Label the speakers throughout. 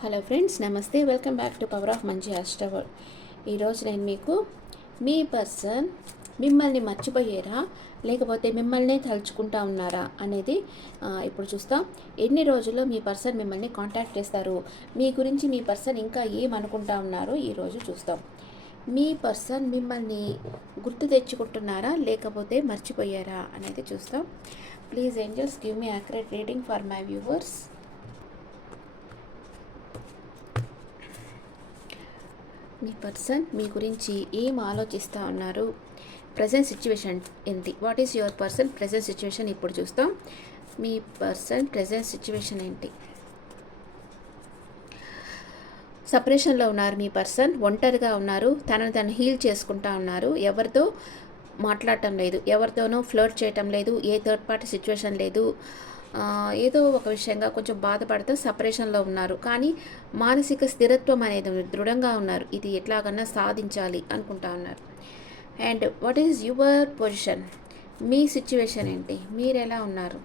Speaker 1: Hello friends namaste. Welcome back to power of మంచి అష్టవర్ ఈరోజు నేను మీకు మీ పర్సన్ మిమ్మల్ని మర్చిపోయారా? లేకపోతే మిమ్మల్నే తలుచుకుంటా ఉన్నారా? అనేది ఇప్పుడు చూస్తాం. ఎన్ని రోజుల్లో మీ పర్సన్ మిమ్మల్ని కాంటాక్ట్ చేస్తారు? మీ గురించి మీ పర్సన్ ఇంకా ఏమనుకుంటా ఉన్నారో ఈరోజు చూస్తాం. మీ పర్సన్ మిమ్మల్ని గుర్తు తెచ్చుకుంటున్నారా? లేకపోతే మర్చిపోయారా? అనేది చూస్తాం. Please angels give me accurate reading for my viewers me person మీ గురించి ఏం ఆలోచిస్తూ ఉన్నారు? ప్రజెంట్ సిచ్యువేషన్ ఏంటి? What is your person present situation ఇప్పుడు చూస్తాం. మీ పర్సన్ ప్రజెంట్ సిచ్యువేషన్ ఏంటి? సపరేషన్లో ఉన్నారు మీ పర్సన్ ఒంటరిగా ఉన్నారు తనను తను హీల్ చేసుకుంటా ఉన్నారు. ఎవరితో మాట్లాడటం లేదు ఎవరితోనూ ఫ్లోర్ చేయటం లేదు ఏ థర్డ్ పార్టీ సిచ్యువేషన్ లేదు. ఏదో ఒక విషయంగా కొంచెం బాధపడుతూ సపరేషన్లో ఉన్నారు. కానీ మానసిక స్థిరత్వం అనేది దృఢంగా ఉన్నారు. ఇది ఎట్లాగన్నా సాధించాలి అనుకుంటా ఉన్నారు. And what is your position? Me situation ఏంటి? మీరు ఎలా ఉన్నారు?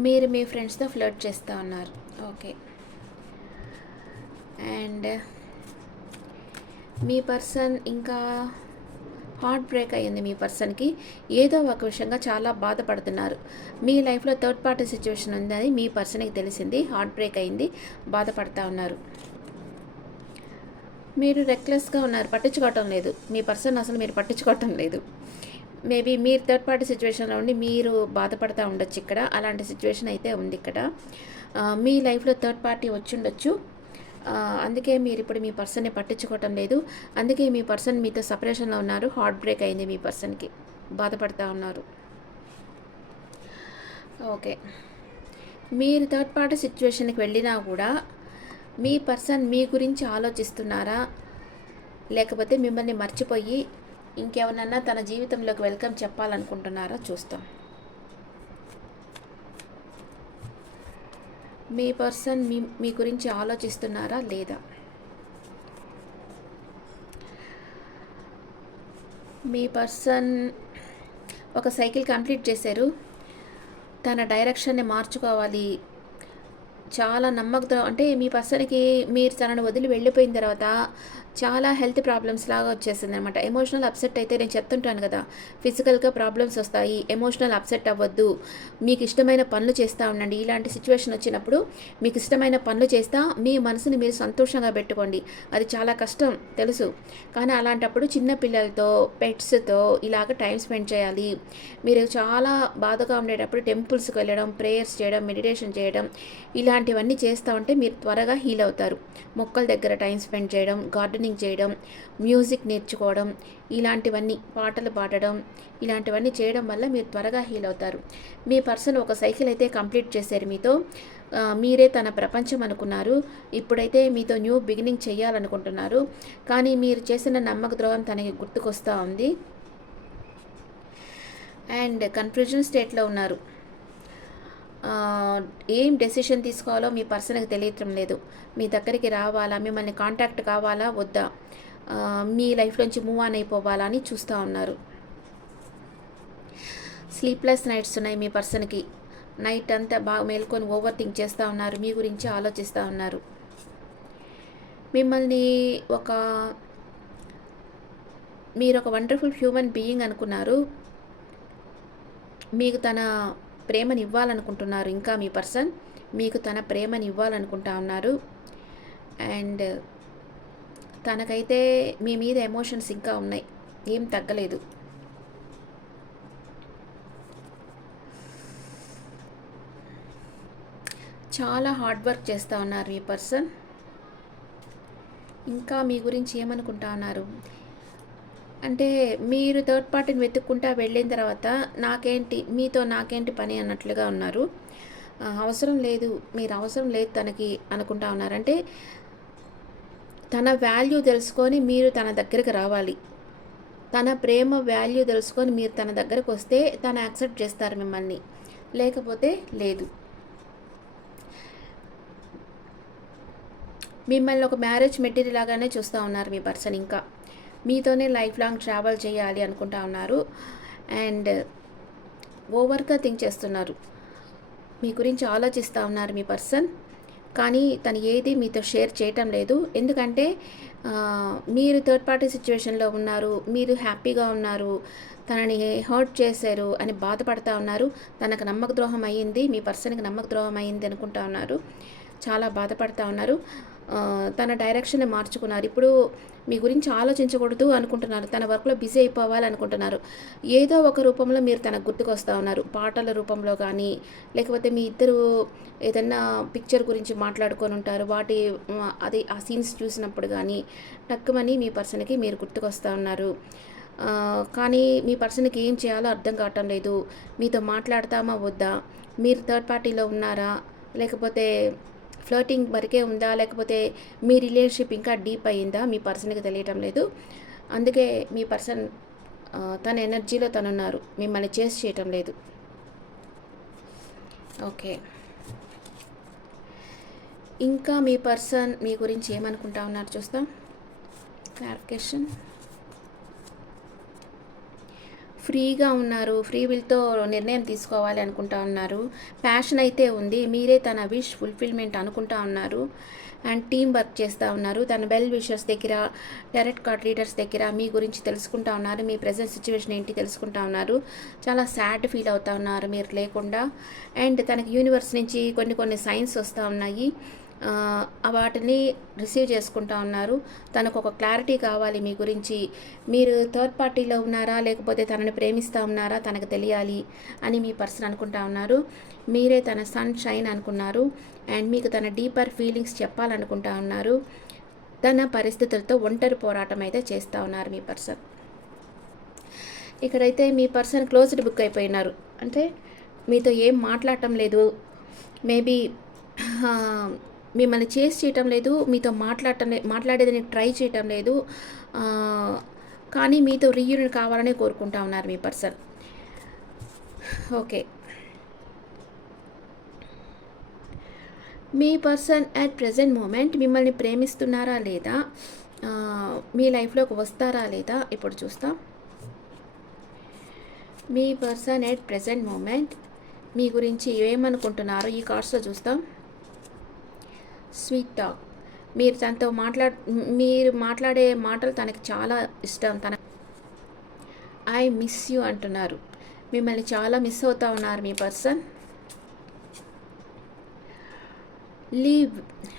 Speaker 1: మీరు మీ ఫ్రెండ్స్తో ఫ్లర్ట్ చేస్తూ ఉన్నారు. ఓకే. అండ్ మీ పర్సన్ ఇంకా హార్ట్ బ్రేక్ అయ్యింది మీ పర్సన్కి. ఏదో ఒక విషయంగా చాలా బాధపడుతున్నారు. మీ లైఫ్లో థర్డ్ పార్టీ సిచ్యువేషన్ ఉందని మీ పర్సన్కి తెలిసింది. హార్ట్ బ్రేక్ అయింది బాధపడతా ఉన్నారు. మీరు రెక్లెస్గా ఉన్నారు. పట్టించుకోవటం లేదు. మీ పర్సన్ అసలు మీరు పట్టించుకోవటం లేదు. మేబీ మీరు థర్డ్ పార్టీ సిచ్యువేషన్లో ఉండి మీరు బాధపడతా ఉండొచ్చు ఇక్కడ. అలాంటి సిచ్యువేషన్ అయితే ఉంది ఇక్కడ. మీ లైఫ్లో థర్డ్ పార్టీ వచ్చి ఉండొచ్చు. అందుకే మీరు ఇప్పుడు మీ పర్సన్ని పట్టించుకోవటం లేదు. అందుకే మీ పర్సన్ మీతో సపరేషన్లో ఉన్నారు. హార్ట్ బ్రేక్ అయింది మీ పర్సన్కి. బాధపడతా ఉన్నారు. ఓకే. మీరు థర్డ్ పార్టీ సిచ్యువేషన్కి వెళ్ళినా కూడా మీ పర్సన్ మీ గురించి ఆలోచిస్తున్నారా? లేకపోతే మిమ్మల్ని మర్చిపోయి ఇంకెవరన్నా తన జీవితంలోకి వెల్కమ్ చెప్పాలనుకుంటున్నారా? చూస్తాం. మీ పర్సన్ మీ మీ గురించి ఆలోచిస్తున్నారా లేదా? మీ పర్సన్ ఒక సైకిల్ కంప్లీట్ చేశారు. తన డైరెక్షన్ని మార్చుకోవాలి. చాలా నమ్మకం అంటే మీ పర్సన్కి మీరు తనను వదిలి వెళ్ళిపోయిన తర్వాత చాలా హెల్త్ ప్రాబ్లమ్స్ లాగా వచ్చేసింది అనమాట ఎమోషనల్ అప్సెట్ అయితే నేను చెప్తుంటాను కదా ఫిజికల్గా ప్రాబ్లమ్స్ వస్తాయి ఎమోషనల్ అప్సెట్ అవ్వద్దు మీకు ఇష్టమైన పనులు చేస్తూ ఉండండి. ఇలాంటి సిచ్యువేషన్ వచ్చినప్పుడు మీకు ఇష్టమైన పనులు చేస్తా మీ మనసుని మీరు సంతోషంగా పెట్టుకోండి. అది చాలా కష్టం తెలుసు. కానీ అలాంటప్పుడు చిన్న పిల్లలతో పెట్స్తో ఇలాగ టైం స్పెండ్ చేయాలి. మీరు చాలా బాధగా ఉండేటప్పుడు టెంపుల్స్కి వెళ్ళడం ప్రేయర్స్ చేయడం మెడిటేషన్ చేయడం ఇలాంటివన్నీ చేస్తూ ఉంటే మీరు త్వరగా హీల్ అవుతారు. మొక్కల దగ్గర టైం స్పెండ్ చేయడం గార్డెన్ గార్డెనింగ్ చేయడం మ్యూజిక్ నేర్చుకోవడం ఇలాంటివన్నీ పాటలు పాడడం ఇలాంటివన్నీ చేయడం వల్ల మీరు త్వరగా హీల్ అవుతారు. మీ పర్సన్ ఒక సైకిల్ అయితే కంప్లీట్ చేశారు మీతో. మీరే తన ప్రపంచం అనుకున్నారు. ఇప్పుడైతే మీతో న్యూ బిగినింగ్ చేయాలనుకుంటున్నారు. కానీ మీరు చేసిన నమ్మక ద్రోహం తనకి గుర్తుకొస్తూ ఉంది. అండ్ కన్ఫ్యూజన్ స్టేట్లో ఉన్నారు. ఏం డెసిషన్ తీసుకోవాలో మీ పర్సన్కి తెలియటం లేదు. మీ దగ్గరికి రావాలా మిమ్మల్ని కాంటాక్ట్ కావాలా వద్దా? మీ లైఫ్లోంచి మూవ్ ఆన్ అయిపోవాలా అని చూస్తూ ఉన్నారు. స్లీప్లెస్ నైట్స్ ఉన్నాయి మీ పర్సన్కి నైట్ అంతా బాగా మేల్కొని ఓవర్ థింక్ చేస్తూ ఉన్నారు మీ గురించి ఆలోచిస్తూ ఉన్నారు. మిమ్మల్ని ఒక మీరు ఒక వండర్ఫుల్ హ్యూమన్ బీయింగ్ అనుకున్నారు. మీకు తన ప్రేమని ఇవ్వాలనుకుంటున్నారు ఇంకా మీ పర్సన్ మీకు తన ప్రేమని ఇవ్వాలనుకుంటా ఉన్నారు. అండ్ తనకైతే మీ మీద ఎమోషన్స్ ఇంకా ఉన్నాయి. ఏం తగ్గలేదు. చాలా హార్డ్ వర్క్ చేస్తూ ఉన్నారు మీ పర్సన్. ఇంకా మీ గురించి ఏమనుకుంటా ఉన్నారు? అంటే మీరు థర్డ్ పార్టీని వెతుక్కుంటా వెళ్ళిన తర్వాత నాకేంటి మీతో నాకేంటి పని అన్నట్లుగా ఉన్నారు. అవసరం లేదు మీరు అవసరం లేదు తనకి అనుకుంటా ఉన్నారంటే తన వాల్యూ తెలుసుకొని మీరు తన దగ్గరికి రావాలి. తన ప్రేమ వాల్యూ తెలుసుకొని మీరు తన దగ్గరకు వస్తే తను యాక్సెప్ట్ చేస్తారు మిమ్మల్ని. లేకపోతే లేదు. మిమ్మల్ని ఒక మ్యారేజ్ మెటీరియల్ లాగానే చూస్తూ ఉన్నారు మీ పర్సన్ ఇంకా. మీతోనే లైఫ్ లాంగ్ ట్రావెల్ చేయాలి అనుకుంటా ఉన్నారు. అండ్ ఓవర్గా థింక్ చేస్తున్నారు. మీ గురించి ఆలోచిస్తూ ఉన్నారు మీ పర్సన్. కానీ తను ఏది మీతో షేర్ చేయటం లేదు. ఎందుకంటే మీరు థర్డ్ పార్టీ సిచ్యువేషన్లో ఉన్నారు. మీరు హ్యాపీగా ఉన్నారు. తనని హర్ట్ చేశారు అని బాధపడతా ఉన్నారు. తనకు నమ్మక ద్రోహం అయ్యింది. మీ పర్సన్కి నమ్మక ద్రోహం అయ్యింది అనుకుంటా ఉన్నారు. చాలా బాధపడతా ఉన్నారు. తన డైరెక్షన్ మార్చుకున్నారు. ఇప్పుడు మీ గురించి ఆలోచించకూడదు అనుకుంటున్నారు. తన వర్క్లో బిజీ అయిపోవాలి అనుకుంటున్నారు. ఏదో ఒక రూపంలో మీరు తనకు గుర్తుకొస్తా ఉన్నారు. పాటల రూపంలో కానీ లేకపోతే మీ ఇద్దరు ఏదన్నా పిక్చర్ గురించి మాట్లాడుకొని ఉంటారు. వాటి అది ఆ సీన్స్ చూసినప్పుడు కానీ టక్కుమని మీ పర్సన్కి మీరు గుర్తుకొస్తా ఉన్నారు. కానీ మీ పర్సన్కి ఏం చేయాలో అర్థం కావటం లేదు. మీతో మాట్లాడతామా వద్దా? మీరు థర్డ్ పార్టీలో ఉన్నారా? లేకపోతే ఫ్లోటింగ్ వరకే ఉందా? లేకపోతే మీ రిలేషన్షిప్ ఇంకా డీప్ అయ్యిందా? మీ పర్సన్కి తెలియటం లేదు. అందుకే మీ పర్సన్ తన ఎనర్జీలో తనున్నారు. మిమ్మల్ని చేసి చేయటం లేదు. ఓకే ఇంకా మీ పర్సన్ మీ గురించి ఏమనుకుంటా ఉన్నారు చూస్తాం. క్లారిఫికేషన్ ఫ్రీగా ఉన్నారు ఫ్రీ విల్తో నిర్ణయం తీసుకోవాలి అనుకుంటా ఉన్నారు. ప్యాషన్ అయితే ఉంది మీరే తన విష్ ఫుల్ఫిల్మెంట్ అనుకుంటా ఉన్నారు. అండ్ టీం వర్క్ చేస్తూ ఉన్నారు. తన వెల్ విషర్స్ దగ్గర డైరెక్ట్ కార్డ్ రీడర్స్ దగ్గర మీ గురించి తెలుసుకుంటా ఉన్నారు. మీ ప్రజెంట్ సిచ్యువేషన్ ఏంటి తెలుసుకుంటా ఉన్నారు. చాలా సాడ్ ఫీల్ అవుతా ఉన్నారు మీరు లేకుండా. అండ్ తనకి యూనివర్స్ నుంచి కొన్ని కొన్ని సైన్స్ వస్తూ ఉన్నాయి. వాటిని రిసీవ్ చేసుకుంటా ఉన్నారు. తనకు ఒక క్లారిటీ కావాలి మీ గురించి. మీరు థర్డ్ పార్టీలో ఉన్నారా? లేకపోతే తనని ప్రేమిస్తూ ఉన్నారా? తనకు తెలియాలి అని మీ పర్సన్ అనుకుంటా ఉన్నారు. మీరే తన సన్ షైన్ అనుకున్నారు. అండ్ మీకు తన డీపర్ ఫీలింగ్స్ చెప్పాలనుకుంటా ఉన్నారు. తన పరిస్థితులతో ఒంటరి పోరాటం అయితే చేస్తూ ఉన్నారు మీ పర్సన్. ఇక్కడైతే మీ పర్సన్ క్లోజ్డ్ బుక్ అయిపోయినారు. అంటే మీతో ఏం మాట్లాడటం లేదు. మేబీ మిమ్మల్ని చేసి చేయటం లేదు మీతో మాట్లాడటం లే మాట్లాడేదని ట్రై చేయటం లేదు. కానీ మీతో రీయూనియన్ కావాలని కోరుకుంటా ఉన్నారు మీ పర్సన్. ఓకే. మీ పర్సన్ అట్ ప్రజెంట్ మూమెంట్ మిమ్మల్ని ప్రేమిస్తున్నారా లేదా? మీ లైఫ్లోకి వస్తారా లేదా? ఇప్పుడు చూస్తాం. మీ పర్సన్ ఎట్ ప్రజెంట్ మూమెంట్ మీ గురించి ఏమనుకుంటున్నారో ఈ కార్డ్స్లో చూస్తాం. స్వీట్ టాక్ మీరు తనతో మాట్లాడ మీరు మాట్లాడే మాటలు తనకి చాలా ఇష్టం. తన ఐ మిస్ యూ అంటున్నారు. మిమ్మల్ని చాలా మిస్ అవుతా ఉన్నారు మీ person. Leave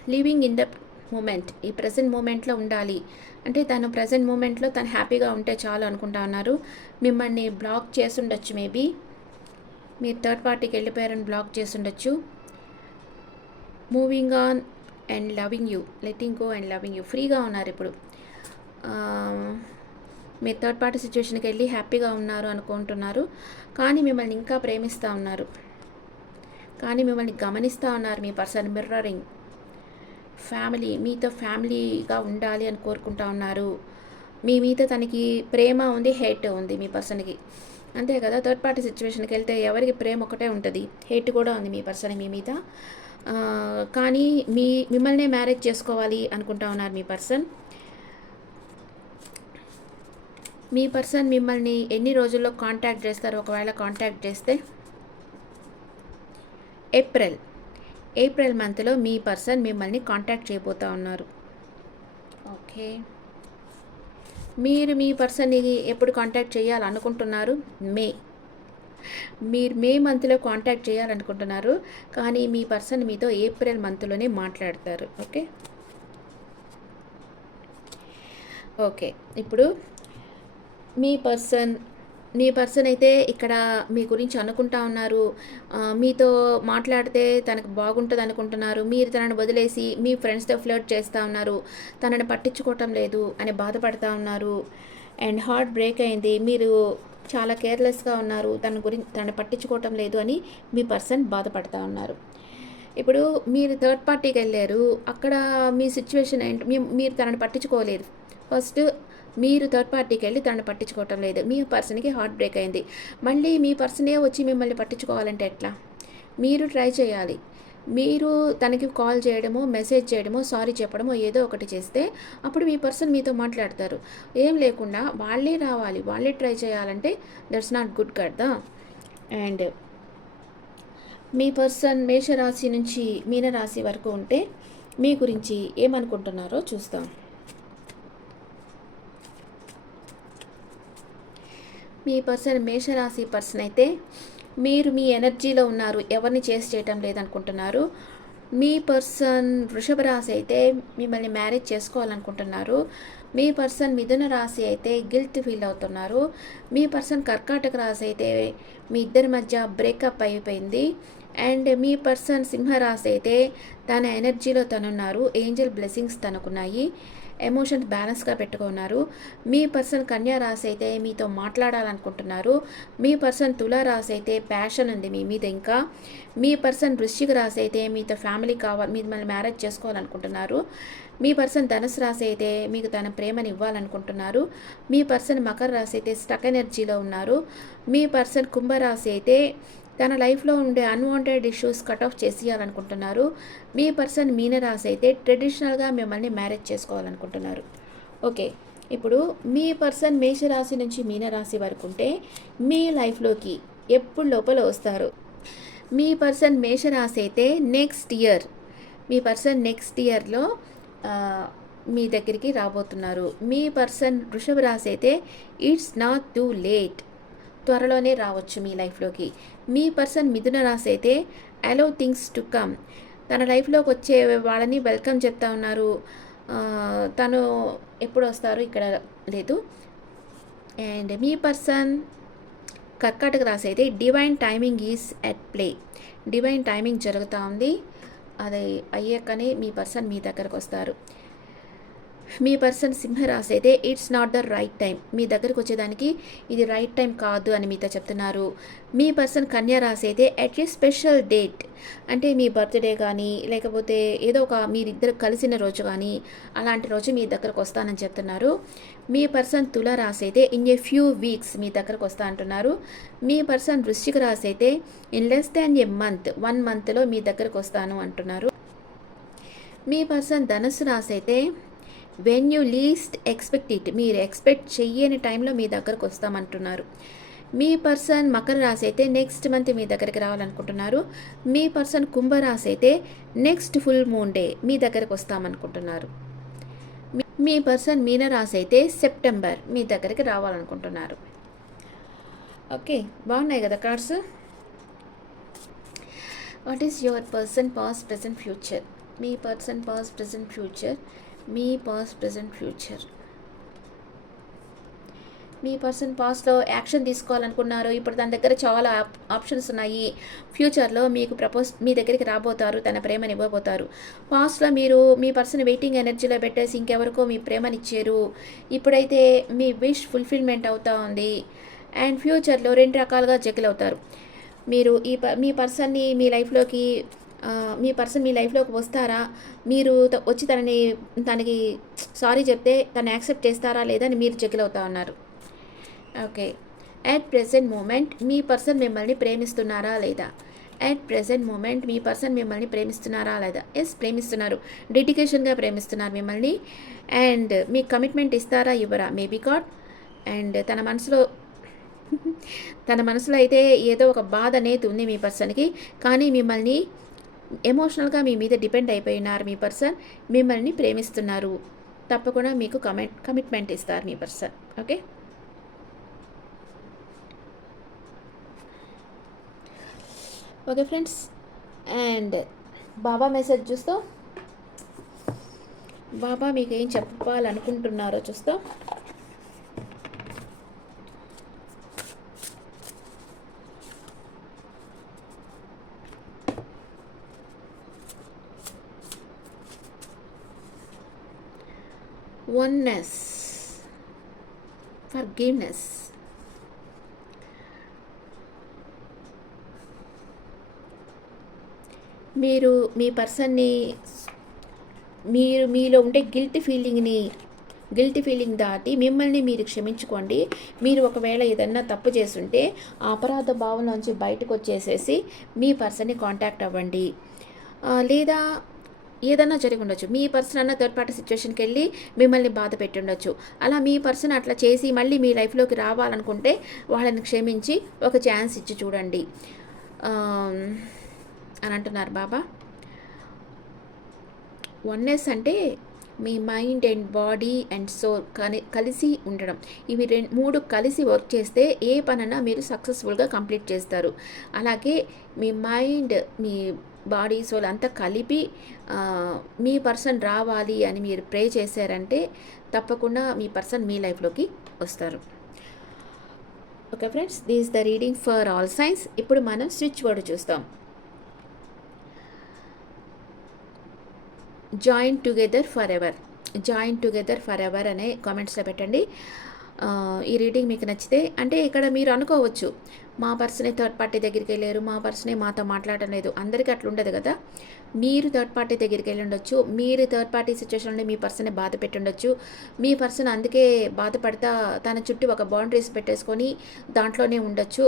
Speaker 1: living in the moment ఈ ప్రజెంట్ మూమెంట్లో ఉండాలి. అంటే తను ప్రజెంట్ మూమెంట్లో తను హ్యాపీగా ఉంటే చాలు అనుకుంటా ఉన్నారు. మిమ్మల్ని బ్లాక్ చేసి ఉండొచ్చు మేబీ మీరు థర్డ్ పార్టీకి వెళ్ళిపోయారని బ్లాక్ చేసి ఉండొచ్చు moving on and loving you letting go and loving you. ఫ్రీగా ఉన్నారు ఇప్పుడు. మీ మీరు థర్డ్ పార్టీ సిచ్యువేషన్కి వెళ్ళి హ్యాపీగా ఉన్నారు అనుకుంటున్నారు. కానీ మిమ్మల్ని ఇంకా ప్రేమిస్తూ ఉన్నారు. కానీ మిమ్మల్ని గమనిస్తూ ఉన్నారు మీ పర్సన్ మిర్రరింగ్. ఫ్యామిలీ మీతో ఫ్యామిలీగా ఉండాలి అని కోరుకుంటా ఉన్నారు. మీ మీద తనకి ప్రేమ ఉంది హేట్ ఉంది మీ పర్సన్కి. అంతే కదా థర్డ్ పార్టీ సిచ్యువేషన్కి వెళ్తే ఎవరికి ప్రేమ ఒకటే ఉంటుంది. హేట్ కూడా ఉంది మీ పర్సన్ మీ మీద. కానీ మీ మిమ్మల్నే మ్యారేజ్ చేసుకోవాలి అనుకుంటా ఉన్నారు మీ పర్సన్. మీ పర్సన్ మిమ్మల్ని ఎన్ని రోజుల్లో కాంటాక్ట్ చేస్తారు ఒకవేళ కాంటాక్ట్ చేస్తే ఏప్రిల్ ఏప్రిల్ మంత్లో మీ పర్సన్ మిమ్మల్ని కాంటాక్ట్ చేయబోతూ ఉన్నారు. ఓకే. మీరు మీ పర్సన్ని ఎప్పుడు కాంటాక్ట్ చేయాలనుకుంటున్నారు? మే. మీరు మే మంత్లో కాంటాక్ట్ చేయాలనుకుంటున్నారు. కానీ మీ పర్సన్ మీతో ఏప్రిల్ మంత్లోనే మాట్లాడతారు. ఓకే? ఓకే. ఇప్పుడు మీ పర్సన్ మీ పర్సన్ అయితే ఇక్కడ మీ గురించి అనుకుంటా ఉన్నారు. మీతో మాట్లాడితే తనకు బాగుంటుంది అనుకుంటున్నారు. మీరు తనని వదిలేసి మీ ఫ్రెండ్స్తో ఫ్లర్ట్ చేస్తూ ఉన్నారు. తనని పట్టించుకోవటం లేదు అని బాధపడతా ఉన్నారు. అండ్ హార్ట్ బ్రేక్ అయింది. మీరు చాలా కేర్లెస్గా ఉన్నారు. తన గురించి తను పట్టించుకోవటం లేదు అని మీ పర్సన్ బాధపడతా ఉన్నారు. ఇప్పుడు మీరు థర్డ్ పార్టీకి వెళ్ళారు. అక్కడ మీ సిచ్యువేషన్ ఏంటి? మీ మీరు తనని పట్టించుకోలేదు. ఫస్ట్ మీరు థర్డ్ పార్టీకి వెళ్ళి తనను పట్టించుకోవటం లేదు. మీ పర్సన్కి హార్ట్ బ్రేక్ అయింది. మళ్ళీ మీ పర్సనే వచ్చి మిమ్మల్ని పట్టించుకోవాలంటే ఎట్లా? మీరు ట్రై చేయాలి. మీరు తనకి కాల్ చేయడమో మెసేజ్ చేయడమో సారీ చెప్పడమో ఏదో ఒకటి చేస్తే అప్పుడు మీ పర్సన్ మీతో మాట్లాడతారు. ఏం లేకుండా వాళ్ళే రావాలి వాళ్ళే ట్రై చేయాలంటే దట్స్ నాట్ గుడ్ కదా. అండ్ మీ పర్సన్ మేషరాశి నుంచి మీనరాశి వరకు ఉంటే మీ గురించి ఏమనుకుంటున్నారో చూస్తాం. మీ పర్సన్ మేషరాశి పర్సన్ అయితే మీరు మీ ఎనర్జీలో ఉన్నారు ఎవరిని చేసి చేయటం లేదనుకుంటున్నారు. మీ పర్సన్ వృషభ రాశి అయితే మిమ్మల్ని మ్యారేజ్ చేసుకోవాలనుకుంటున్నారు. మీ పర్సన్ మిథున రాశి అయితే గిల్ట్ ఫీల్ అవుతున్నారు. మీ పర్సన్ కర్కాటక రాశి అయితే మీ ఇద్దరి మధ్య బ్రేకప్ అయిపోయింది. అండ్ మీ పర్సన్ సింహరాశి అయితే తన ఎనర్జీలో తనున్నారు. ఏంజల్ బ్లెస్సింగ్స్ తనకున్నాయి. ఎమోషన్స్ బ్యాలెన్స్గా పెట్టుకున్నారు. మీ పర్సన్ కన్యా రాశి అయితే మీతో మాట్లాడాలనుకుంటున్నారు. మీ పర్సన్ తుల రాశి అయితే ప్యాషన్ ఉంది మీ మీద ఇంకా. మీ పర్సన్ వృశ్చిక రాశి అయితే మీతో ఫ్యామిలీ కావాలి మిమ్మల్ని మ్యారేజ్ చేసుకోవాలనుకుంటున్నారు. మీ పర్సన్ ధనుసు రాశి అయితే మీకు తన ప్రేమని ఇవ్వాలనుకుంటున్నారు. మీ పర్సన్ మకర రాశి అయితే స్టక్ ఎనర్జీలో ఉన్నారు. మీ పర్సన్ కుంభరాశి అయితే తన లైఫ్లో ఉండే అన్వాంటెడ్ ఇష్యూస్ కట్ ఆఫ్ చేసేయాలనుకుంటున్నారు. మీ పర్సన్ మీనరాశి అయితే ట్రెడిషనల్గా మిమ్మల్ని మ్యారేజ్ చేసుకోవాలనుకుంటున్నారు. ఓకే ఇప్పుడు మీ పర్సన్ మేషరాశి నుంచి మీనరాశి వరకు ఉంటే మీ లైఫ్లోకి ఎప్పుడు లోపల వస్తారు? మీ పర్సన్ మేషరాశి అయితే నెక్స్ట్ ఇయర్ మీ పర్సన్ నెక్స్ట్ ఇయర్లో మీ దగ్గరికి రాబోతున్నారు. మీ పర్సన్ వృషభ రాశి అయితే ఇట్స్ నాట్ టూ లేట్. త్వరలోనే రావచ్చు మీ లైఫ్లోకి. మీ పర్సన్ మిథున రాశి అయితే అలో థింగ్స్ టు కమ్ తన లైఫ్లోకి వచ్చే వాళ్ళని వెల్కమ్ చెప్తా ఉన్నారు. తను ఎప్పుడు వస్తారు ఇక్కడ లేదు. అండ్ మీ పర్సన్ కర్కాటక రాశి అయితే divine timing is at play divine timing జరుగుతూ ఉంది. అది అయ్యాకనే మీ పర్సన్ మీ దగ్గరకు వస్తారు. మీ పర్సన్ సింహరాశి అయితే it's not the right time. మీ దగ్గరకు వచ్చేదానికి ఇది రైట్ టైం కాదు అని మీతో చెప్తున్నారు. మీ పర్సన్ కన్యారాశి అయితే అట్ ఏ స్పెషల్ డేట్ అంటే మీ బర్త్డే కానీ లేకపోతే ఏదో ఒక మీరిద్దరు కలిసిన రోజు కానీ అలాంటి రోజు మీ దగ్గరకు వస్తానని చెప్తున్నారు. మీ పర్సన్ తులరాశి అయితే ఇన్ ఏ ఫ్యూ వీక్స్ మీ దగ్గరకు వస్తా అంటున్నారు. మీ పర్సన్ వృశ్చిక రాశి అయితే in less than a month one మంత్లో మీ దగ్గరకు వస్తాను అంటున్నారు. మీ పర్సన్ ధనుసు రాశి అయితే when you least expect it మీరు ఎక్స్పెక్ట్ చెయ్యని టైంలో మీ దగ్గరకు వస్తామంటున్నారు. మీ పర్సన్ మకర రాశి అయితే నెక్స్ట్ మంత్ మీ దగ్గరికి రావాలనుకుంటున్నారు. మీ పర్సన్ కుంభరాశి అయితే నెక్స్ట్ ఫుల్ మూన్ డే మీ దగ్గరకు వస్తామనుకుంటున్నారు. మీ- మీ పర్సన్ మీనరాశి అయితే సెప్టెంబర్ మీ దగ్గరికి రావాలనుకుంటున్నారు. ఓకే బాగున్నాయి కదా cards what is your person past present future me person past present future మీ పాస్ట్ ప్రజెంట్ ఫ్యూచర్ మీ పర్సన్ పాస్ట్లో యాక్షన్ తీసుకోవాలనుకున్నారు. ఇప్పుడు తన దగ్గర చాలా ఆప్షన్స్ ఉన్నాయి. ఫ్యూచర్లో మీకు ప్రపోజ్ మీ దగ్గరికి రాబోతారు. తన ప్రేమని ఇవ్వబోతారు. పాస్ట్లో మీరు మీ పర్సన్ వెయిటింగ్ ఎనర్జీలో పెట్టేసి ఇంకెవరికో మీ ప్రేమనిచ్చారు ఇప్పుడైతే మీ విష్ ఫుల్ఫిల్మెంట్ అవుతా ఉంది. అండ్ ఫ్యూచర్లో రెండు రకాలుగా జగిల్ అవుతారు. మీరు ఈ మీ పర్సన్ని మీ లైఫ్లోకి మీ పర్సన్ మీ లైఫ్లోకి వస్తారా? మీరు త- వచ్చి తనని తనకి సారీ చెప్తే తను యాక్సెప్ట్ చేస్తారా లేదా అని మీరు చెకిల్ అవుతా ఉన్నారు. ఓకే. అట్ ప్రెసెంట్ మూమెంట్ మీ పర్సన్ మిమ్మల్ని ప్రేమిస్తున్నారా లేదా? అట్ ప్రెసెంట్ మూమెంట్ మీ పర్సన్ మిమ్మల్ని ప్రేమిస్తున్నారా లేదా? ఎస్ ప్రేమిస్తున్నారు. డెడికేషన్గా ప్రేమిస్తున్నారు మిమ్మల్ని. అండ్ మీ కమిట్మెంట్ ఇస్తారా ఇవ్వరా? మేబీ గాడ్ అండ్ తన మనసులో తన మనసులో అయితే ఏదో ఒక బాధ అనేది ఉంది మీ పర్సన్కి. కానీ మిమ్మల్ని ఎమోషనల్గా మీ మీద డిపెండ్ అయిపోయినారు మీ పర్సన్ మిమ్మల్ని ప్రేమిస్తున్నారు. తప్పకుండా మీకు కమిట్ కమిట్మెంట్ ఇస్తారు మీ person. Okay? Okay friends. And Baba message చూస్తూ బాబా మీకు ఏం చెప్పాలనుకుంటున్నారో చూస్తూ oneness. Forgiveness. మీరు మీ పర్సన్ని మీరు మీలో ఉండే గిల్ట్ ఫీలింగ్ని గిల్ట్ ఫీలింగ్ దాటి మిమ్మల్ని మీరు క్షమించుకోండి. మీరు ఒకవేళ ఏదన్నా తప్పు చేస్తుంటే ఆ అపరాధ భావం నుంచి బయటకు వచ్చేసేసి మీ పర్సన్ని కాంటాక్ట్ అవ్వండి. లేదా ఏదన్నా జరిగి ఉండొచ్చు. మీ పర్సన్ అన్న థర్డ్ పార్టీ సిచ్యువేషన్కి వెళ్ళి మిమ్మల్ని బాధ పెట్టి ఉండొచ్చు. అలా మీ పర్సన్ అట్లా చేసి మళ్ళీ మీ లైఫ్లోకి రావాలనుకుంటే వాళ్ళని క్షమించి ఒక ఛాన్స్ ఇచ్చి చూడండి. అని అంటున్నారు బాబా. వన్నెస్ అంటే మీ mind and body and soul కలిసి ఉండడం. ఇవి రెండు మూడు కలిసి వర్క్ చేస్తే ఏ పనైనా మీరు సక్సెస్ఫుల్గా కంప్లీట్ చేస్తారు. అలాగే మీ మైండ్ మీ బాడీ సోల్ అంతా కలిపి మీ పర్సన్ రావాలి అని మీరు ప్రే చేశారంటే తప్పకుండా మీ పర్సన్ మీ లైఫ్లోకి వస్తారు. Okay friends this the reading for all signs. ఇప్పుడు మనం స్విచ్ బోర్డు చూస్తాం. Join together forever. Join together forever అనే కామెంట్స్లో పెట్టండి. ఈ రీడింగ్ మీకు నచ్చితే అంటే ఇక్కడ మీరు అనుకోవచ్చు మా పర్సనే థర్డ్ పార్టీ దగ్గరికి వెళ్ళారు మా పర్సనే మాతో మాట్లాడటం లేదు. అందరికీ అట్లా ఉండదు కదా? మీరు థర్డ్ పార్టీ దగ్గరికి వెళ్ళి ఉండొచ్చు మీరు థర్డ్ పార్టీ సిచ్యువేషన్లో మీ పర్సనే బాధ పెట్టి ఉండొచ్చు మీ పర్సన్ అందుకే బాధపడతా తన చుట్టూ ఒక బౌండరీస్ పెట్టేసుకొని దాంట్లోనే ఉండొచ్చు.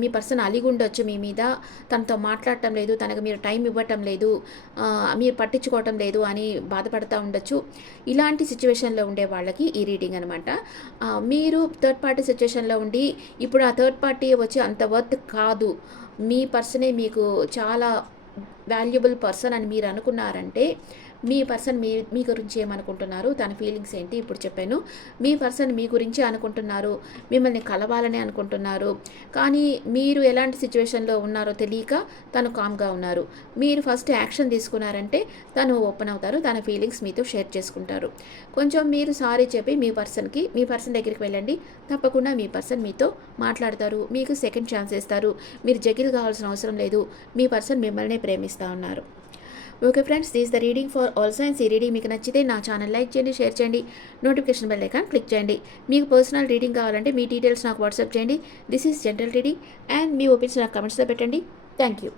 Speaker 1: మీ పర్సన్ అలిగి ఉండొచ్చు మీ మీద. తనతో మాట్లాడటం లేదు తనకు మీరు టైం ఇవ్వటం లేదు మీరు పట్టించుకోవటం లేదు అని బాధపడతా ఉండొచ్చు. ఇలాంటి సిచ్యువేషన్లో ఉండే వాళ్ళకి ఈ రీడింగ్ అనమాట మీరు థర్డ్ పార్టీ సిచ్యువేషన్లో ఉండి ఇప్పుడు ఆ థర్డ్ పార్టీ వచ్చి అంత వర్త్ కాదు. మీ పర్సనే మీకు చాలా వాల్యుబుల్ పర్సన్ అని మీరు అనుకున్నారంటే మీ పర్సన్ మీ మీ గురించి ఏమనుకుంటున్నారు? తన ఫీలింగ్స్ ఏంటి? ఇప్పుడు చెప్పాను. మీ పర్సన్ మీ గురించి అనుకుంటున్నారు. మిమ్మల్ని కలవాలని అనుకుంటున్నారు. కానీ మీరు ఎలాంటి సిచ్యువేషన్లో ఉన్నారో తెలియక తను కామ్గా ఉన్నారు. మీరు ఫస్ట్ యాక్షన్ తీసుకున్నారంటే తను ఓపెన్ అవుతారు. తన ఫీలింగ్స్ మీతో షేర్ చేసుకుంటారు. కొంచెం మీరు సారీ చెప్పి మీ పర్సన్కి మీ పర్సన్ దగ్గరికి వెళ్ళండి. తప్పకుండా మీ పర్సన్ మీతో మాట్లాడతారు. మీకు సెకండ్ ఛాన్స్ ఇస్తారు. మీరు జగిల్ కావాల్సిన అవసరం లేదు. మీ పర్సన్ మిమ్మల్ని ప్రేమిస్తూ ఉన్నారు. Okay friends this the reading for all signs ఈ రీడింగ్ మీకు నచ్చితే నా ఛానల్ లైక్ చేయండి షేర్ చేయండి నోటిఫికేషన్ బెల్ ఐకాన్ క్లిక్ చేయండి. మీకు పర్సనల్ రీడింగ్ కావాలంటే మీ డీటెయిల్స్ నాకు వాట్సాప్ చేయండి. This is general reading and me opinions నాకు కమెంట్స్లో పెట్టండి. Thank you